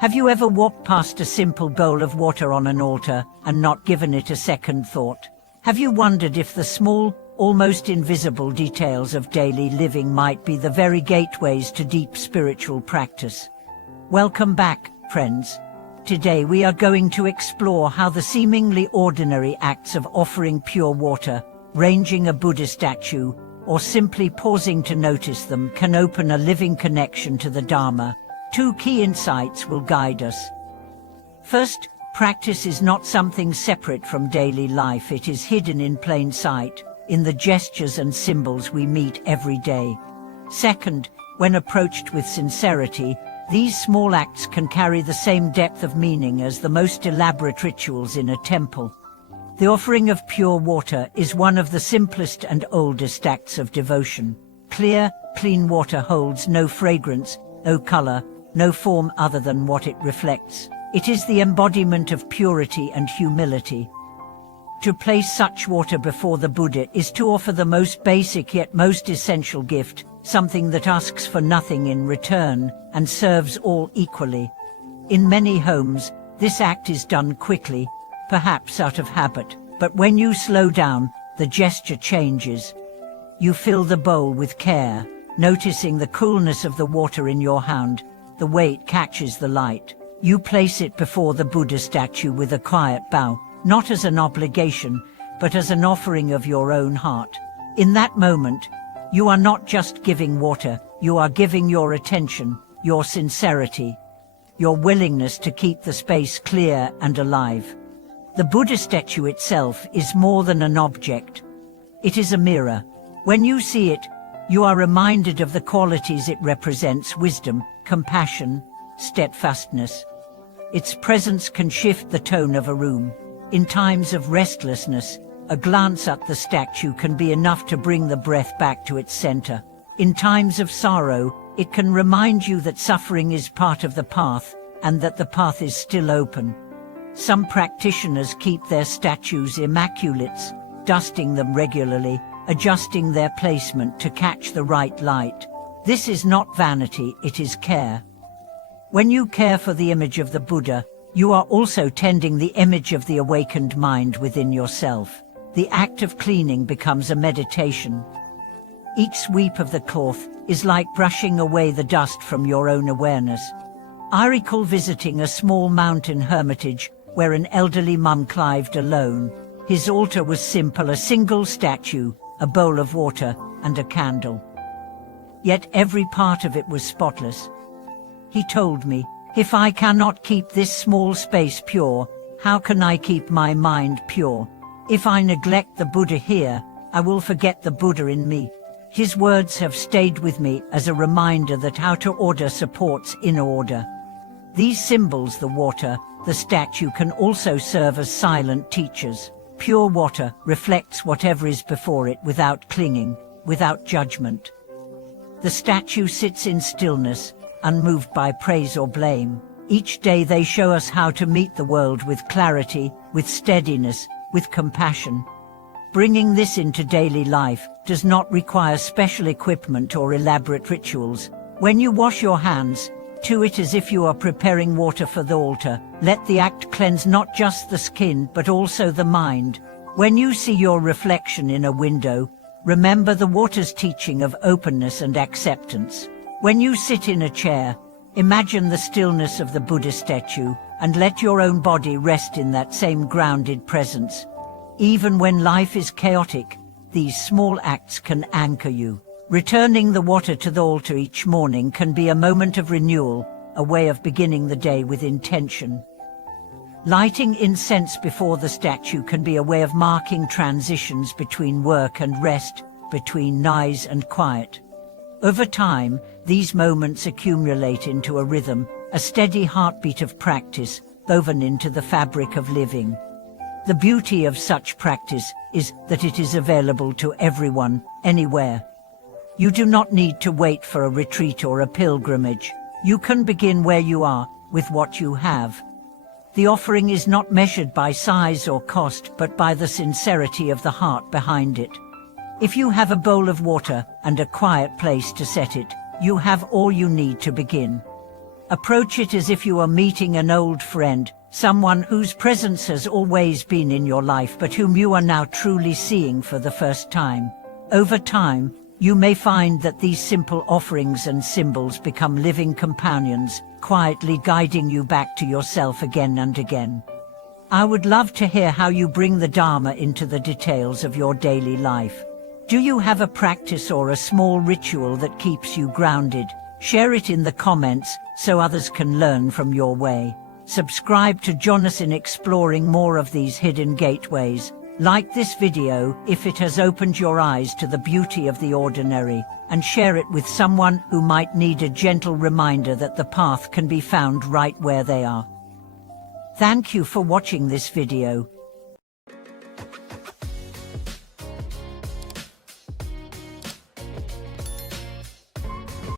Have you ever walked past a simple bowl of water on an altar and not given it a second thought? Have you wondered if the small, almost invisible details of daily living might be the very gateways to deep spiritual practice? Welcome back, friends. Today we are going to explore how the seemingly ordinary acts of offering pure water, ranging a Buddha statue, or simply pausing to notice them can open a living connection to the Dharma. Two key insights will guide us. First, practice is not something separate from daily life. It is hidden in plain sight, in the gestures and symbols we meet every day. Second, when approached with sincerity, these small acts can carry the same depth of meaning as the most elaborate rituals in a temple. The offering of pure water is one of the simplest and oldest acts of devotion. Clear, clean water holds no fragrance, no color, no form other than what it reflects. It is the embodiment of purity and humility. To place such water before the Buddha is to offer the most basic yet most essential gift, something that asks for nothing in return and serves all equally. In many homes, this act is done quickly, perhaps out of habit, but when you slow down, the gesture changes. You fill the bowl with care, noticing the coolness of the water in your hand, the way it catches the light. You place it before the Buddha statue with a quiet bow, not as an obligation, but as an offering of your own heart. In that moment, you are not just giving water, you are giving your attention, your sincerity, your willingness to keep the space clear and alive. The Buddha statue itself is more than an object. It is a mirror. When you see it, you are reminded of the qualities it represents: wisdom, compassion, steadfastness. Its presence can shift the tone of a room. In times of restlessness, a glance at the statue can be enough to bring the breath back to its center. In times of sorrow, it can remind you that suffering is part of the path, and that the path is still open. Some practitioners keep their statues immaculate, dusting them regularly, adjusting their placement to catch the right light. This is not vanity, it is care. When you care for the image of the Buddha, you are also tending the image of the awakened mind within yourself. The act of cleaning becomes a meditation. Each sweep of the cloth is like brushing away the dust from your own awareness. I recall visiting a small mountain hermitage where an elderly monk lived alone. His altar was simple: a single statue, a bowl of water, and a candle. Yet every part of it was spotless. He told me, "If I cannot keep this small space pure, how can I keep my mind pure? If I neglect the Buddha here, I will forget the Buddha in me." His words have stayed with me as a reminder that outer order supports inner order. These symbols, the water, the statue, can also serve as silent teachers. Pure water reflects whatever is before it without clinging, without judgment. The statue sits in stillness, unmoved by praise or blame. Each day they show us how to meet the world with clarity, with steadiness, with compassion. Bringing this into daily life does not require special equipment or elaborate rituals. When you wash your hands, do it as if you are preparing water for the altar. Let the act cleanse not just the skin but also the mind. When you see your reflection in a window, remember the water's teaching of openness and acceptance. When you sit in a chair, imagine the stillness of the Buddha statue and let your own body rest in that same grounded presence. Even when life is chaotic, these small acts can anchor you. Returning the water to the altar each morning can be a moment of renewal, a way of beginning the day with intention. Lighting incense before the statue can be a way of marking transitions between work and rest, between noise and quiet. Over time, these moments accumulate into a rhythm, a steady heartbeat of practice, woven into the fabric of living. The beauty of such practice is that it is available to everyone, anywhere. You do not need to wait for a retreat or a pilgrimage. You can begin where you are, with what you have. The offering is not measured by size or cost, but by the sincerity of the heart behind it. If you have a bowl of water and a quiet place to set it, you have all you need to begin. Approach it as if you are meeting an old friend, someone whose presence has always been in your life but whom you are now truly seeing for the first time. Over time, you may find that these simple offerings and symbols become living companions, quietly guiding you back to yourself again and again. I would love to hear how you bring the Dharma into the details of your daily life. Do you have a practice or a small ritual that keeps you grounded? Share it in the comments so others can learn from your way. Subscribe to join us in exploring more of these hidden gateways. Like this video if it has opened your eyes to the beauty of the ordinary, and share it with someone who might need a gentle reminder that the path can be found right where they are. Thank you for watching this video.